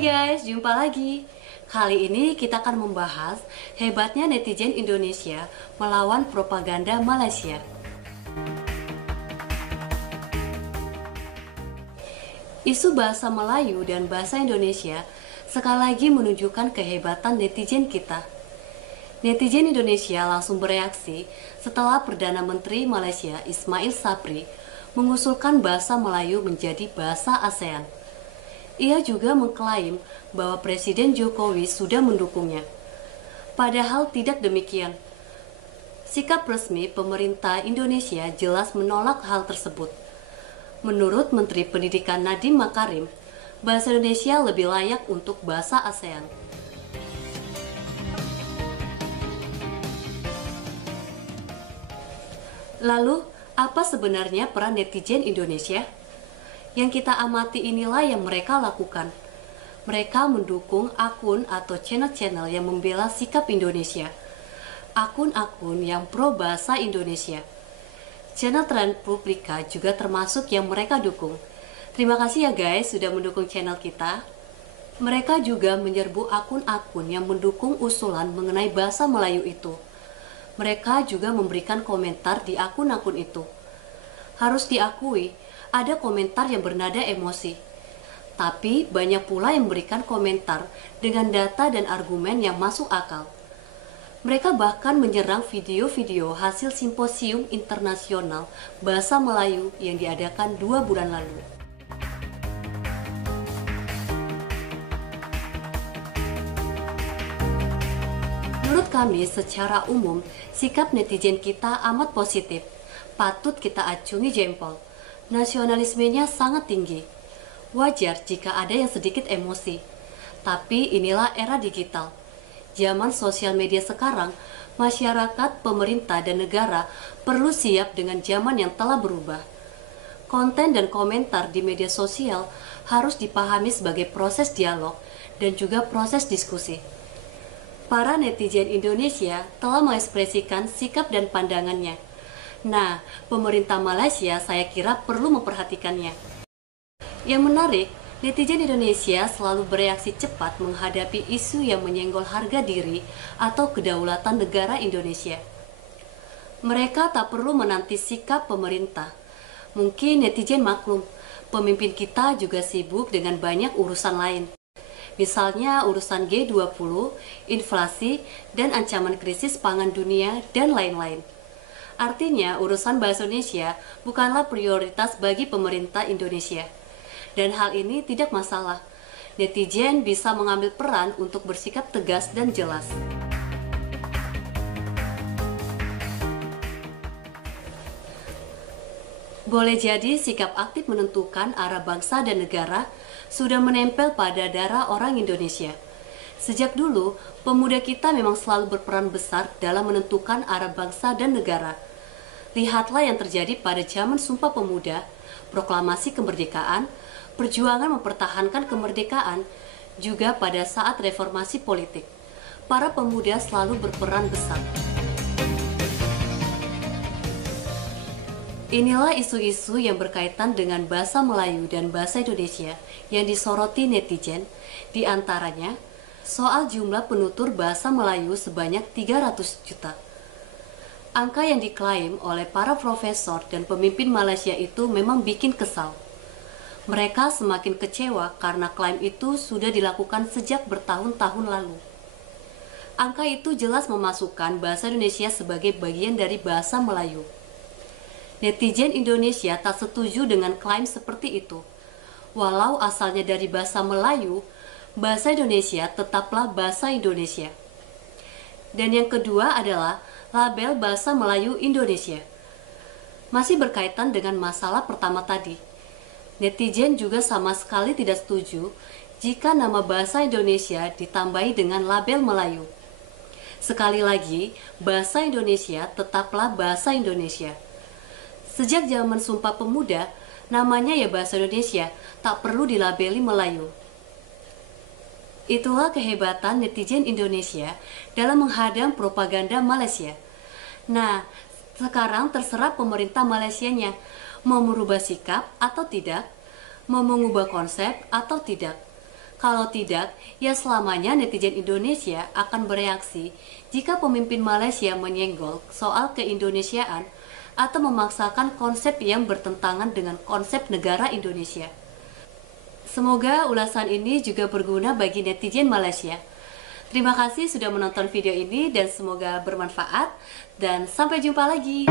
Hai guys, jumpa lagi. Kali ini kita akan membahas hebatnya netizen Indonesia melawan propaganda Malaysia. Isu bahasa Melayu dan bahasa Indonesia sekali lagi menunjukkan kehebatan netizen kita. Netizen Indonesia langsung bereaksi setelah Perdana Menteri Malaysia Ismail Sabri mengusulkan bahasa Melayu menjadi bahasa ASEAN. Ia juga mengklaim bahwa Presiden Jokowi sudah mendukungnya. Padahal tidak demikian. Sikap resmi pemerintah Indonesia jelas menolak hal tersebut. Menurut Menteri Pendidikan Nadiem Makarim, bahasa Indonesia lebih layak untuk bahasa ASEAN. Lalu, apa sebenarnya peran netizen Indonesia? Yang kita amati inilah yang mereka lakukan. Mereka mendukung akun atau channel-channel yang membela sikap Indonesia. Akun-akun yang pro bahasa Indonesia. Channel Trend Publika juga termasuk yang mereka dukung. Terima kasih ya guys sudah mendukung channel kita. Mereka juga menyerbu akun-akun yang mendukung usulan mengenai bahasa Melayu itu. Mereka juga memberikan komentar di akun-akun itu. Harus diakui, ada komentar yang bernada emosi. Tapi banyak pula yang memberikan komentar dengan data dan argumen yang masuk akal. Mereka bahkan menyerang video-video hasil simposium internasional bahasa Melayu yang diadakan 2 bulan lalu. Menurut kami, secara umum, sikap netizen kita amat positif. Patut kita acungi jempol. Nasionalismenya sangat tinggi. Wajar jika ada yang sedikit emosi. Tapi inilah era digital. Zaman sosial media sekarang, masyarakat, pemerintah, dan negara perlu siap dengan zaman yang telah berubah. Konten dan komentar di media sosial harus dipahami sebagai proses dialog dan juga proses diskusi. Para netizen Indonesia telah mengekspresikan sikap dan pandangannya. Nah, pemerintah Malaysia saya kira perlu memperhatikannya. Yang menarik, netizen Indonesia selalu bereaksi cepat menghadapi isu yang menyenggol harga diri atau kedaulatan negara Indonesia. Mereka tak perlu menanti sikap pemerintah. Mungkin netizen maklum, pemimpin kita juga sibuk dengan banyak urusan lain. Misalnya urusan G20, inflasi, dan ancaman krisis pangan dunia, dan lain-lain. Artinya, urusan bahasa Indonesia bukanlah prioritas bagi pemerintah Indonesia. Dan hal ini tidak masalah. Netizen bisa mengambil peran untuk bersikap tegas dan jelas. Boleh jadi sikap aktif menentukan arah bangsa dan negara sudah menempel pada darah orang Indonesia. Sejak dulu, pemuda kita memang selalu berperan besar dalam menentukan arah bangsa dan negara. Lihatlah yang terjadi pada zaman Sumpah Pemuda, proklamasi kemerdekaan, perjuangan mempertahankan kemerdekaan, juga pada saat reformasi politik. Para pemuda selalu berperan besar. Inilah isu-isu yang berkaitan dengan bahasa Melayu dan bahasa Indonesia yang disoroti netizen, di antaranya soal jumlah penutur bahasa Melayu sebanyak 300 juta. Angka yang diklaim oleh para profesor dan pemimpin Malaysia itu memang bikin kesal. Mereka semakin kecewa karena klaim itu sudah dilakukan sejak bertahun-tahun lalu. Angka itu jelas memasukkan bahasa Indonesia sebagai bagian dari bahasa Melayu. Netizen Indonesia tak setuju dengan klaim seperti itu. Walau asalnya dari bahasa Melayu, bahasa Indonesia tetaplah bahasa Indonesia. Dan yang kedua adalah label bahasa Melayu Indonesia. Masih berkaitan dengan masalah pertama tadi. Netizen juga sama sekali tidak setuju jika nama bahasa Indonesia ditambahi dengan label Melayu. Sekali lagi, bahasa Indonesia tetaplah bahasa Indonesia. Sejak zaman Sumpah Pemuda, namanya ya bahasa Indonesia, tak perlu dilabeli Melayu. Itulah kehebatan netizen Indonesia dalam menghadang propaganda Malaysia. Nah, sekarang terserah pemerintah Malaysianya mau merubah sikap atau tidak, mau mengubah konsep atau tidak. Kalau tidak, ya selamanya netizen Indonesia akan bereaksi jika pemimpin Malaysia menyenggol soal keindonesiaan atau memaksakan konsep yang bertentangan dengan konsep negara Indonesia. Semoga ulasan ini juga berguna bagi netizen Malaysia. Terima kasih sudah menonton video ini dan semoga bermanfaat dan sampai jumpa lagi.